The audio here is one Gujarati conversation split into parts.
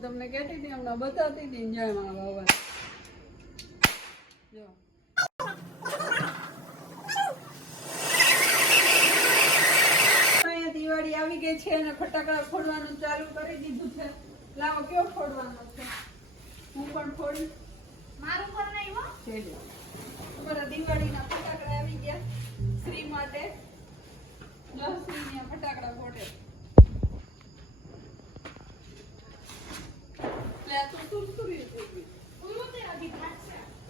તમને કહેતી હતી હમણાં બતાવતી હતી ને જય માં બાબા. જો. દિવાળી આવી ગઈ છે અને ફટાકડા ફોડવાનું ચાલુ કરી દીધું છે. લાવો કયો ફોડવાનો છે? હું પણ ફોડી. મારું પણ નહીં હો. છે. અમારા દિવાળીના ફટાકડા આવી ગયા. શ્રી માટે દસ શ્રીના ફટાકડા ફોડે લે આ તો સુરસુરી થઈ ગઈ હું તે અધી ભાષા મને આવડશે પૂરું નથી જો આમાં શ્રી ફોડે ને આવે છે રવિવાર નાના નાના ફટાકડા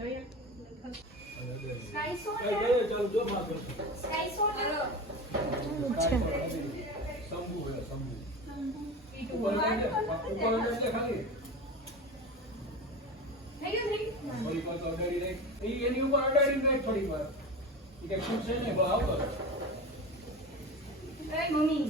જોઈએ. સ્કાય સો સ્કાય સો હાલો. થઈ ગયું થઈ એની ઉપર અડાડી નાખ થોડી વાર. ઈ કે છૂટશે નહીં બસ આવતો એ મમ્મી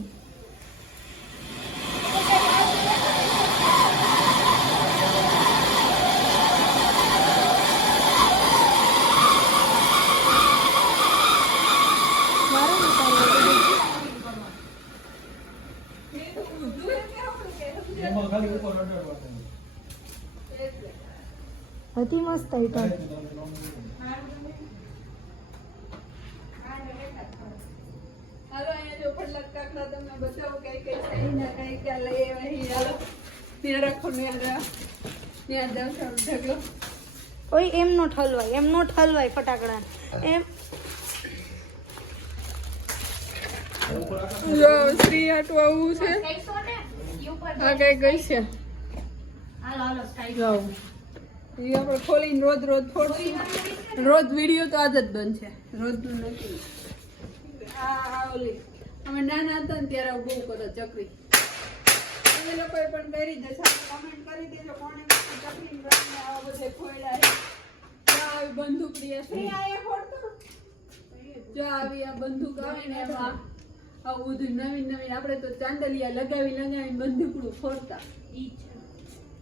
એ તો ઊંધું એમ કે આપણે કે સમજે? એમાં ખાલી ઉપર અડાડવાનું હતી મસ્ત આઈટમ હાલો અહીંયા જો ફટાકડા તમને બતાવો કઈ કઈ સાઈઝના કઈ ક્યાં લઈ આવ્યા અહીં હાલો. ત્યાં રાખો ત્યાં ત્યાં જાઓ ઢગલો. ઓય એમ નો ઠલવાય એમ નો ઠલવાય ફટાકડા એમ. શ્રી આવું છે. ને આ કઈ ગઈ છે હાલો હાલો સ્કાય જો. એ આપણે ખોલીને રોજ રોજ થોડું રોજ વીડિયો તો આજ જ બંધ છે રોજનું નથી. અમે નાના હતા ને ત્યારે આવું બહુ કરો ચકરી. તમે લોકોએ પણ કરી જશે કમેન્ટ કરી દેજો કોને ચકરી આવા બધે છે જો આવી બંદૂકડી છે. આ એ ફોડતો. જો આવી આ બંદૂક આવીને એમાં. આવું બધું નવીન નવીન આપણે તો ચાંદલિયા લગાવી લગાવી બંદૂકડું ફોડતા. ઈ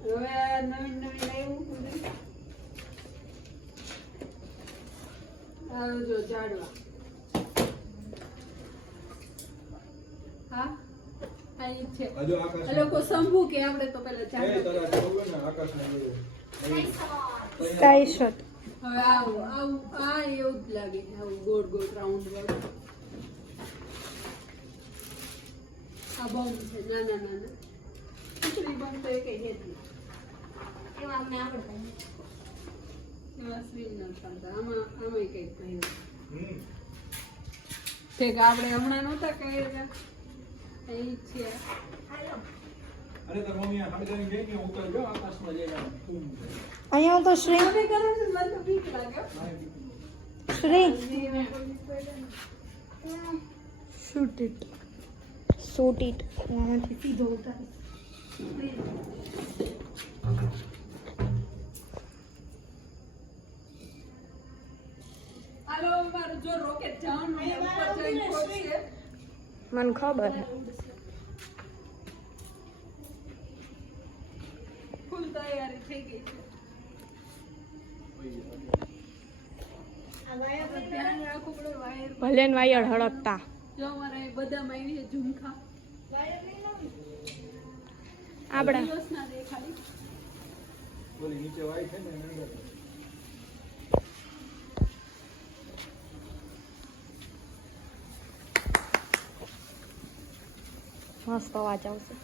છે હવે આ નવીન નવીન આવ્યું બધું. આવું જો ઝાડવા. હા? આ છે. હજુ આકાશ આ લોકો શંભુ કે આપણે તો પેલા હવે આવું આવું આ એવું જ લાગે આવું ગોળ ગોળ રાઉન્ડ વાળું. આ બોમ્બ છે નાના નાના ખીચડી બોમ્બ તો એ કઈ હેતી એમાં અમને આવડતા એવા સ્વીમ ન થતા આમાં આમાંય કંઈક કહ્યું. છે આપણે હમણાં નહોતા કહી રહ્યા એ છે. આમ. અહીંયા તો શ્રી કરો મને તો લાગે. શ્રી શૂટ ઇટ શૂટ ઇટ હું આમાંથી સીધો ઉતારીશ હાલો મારું જો રોકેટ જવાનું ઉપર જઈને ખોલશે. મને ખબર હે. ફૂલ તૈયારી થઈ ગઈ છે. ભલે વાયર હળકતા જો અમારે બધામાં આવી છે ઝુમખા. આપણા દેખાડી નીચે વાય છે ને અંદર. મસ્ત અવાજ આવશે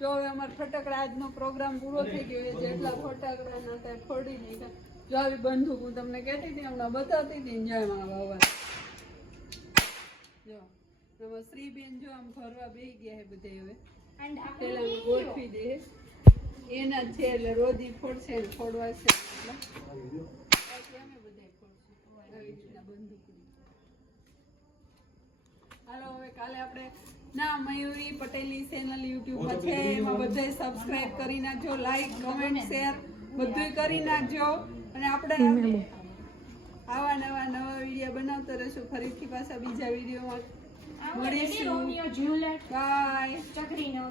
જો હવે અમારે ફટાકડા આજનો પ્રોગ્રામ પૂરો થઈ ગયો જેટલા ફટાકડા ના ફોડી નહીં જો આવી બંધુ હું તમને કહેતી હતી હમણાં બતાવતી હતી જય મા બાબા. જો એમાં શ્રીબેન જો આમ ફરવા બેસી ગયા હે બધે હવે. પેલા ગોઠવી દે. એના છે એટલે રોજી ફોડશે ફોડવા છે એટલે બાકી અમે બધાય ફોડશું. આવી રીતના હાલો હવે કાલે આપણે ના મયુરી પટેલની ચેનલ યુટ્યુબમાં છે. એમાં બધે સબસ્ક્રાઇબ કરી નાખજો લાઈક કમેન્ટ શેર બધુંય કરી નાખજો. અને આપણે આવા નવા નવા વીડિયો બનાવતા રહીશું. ફરીથી પાછા બીજા વિડીયોમાં મળીશું. બાય ચકરીનો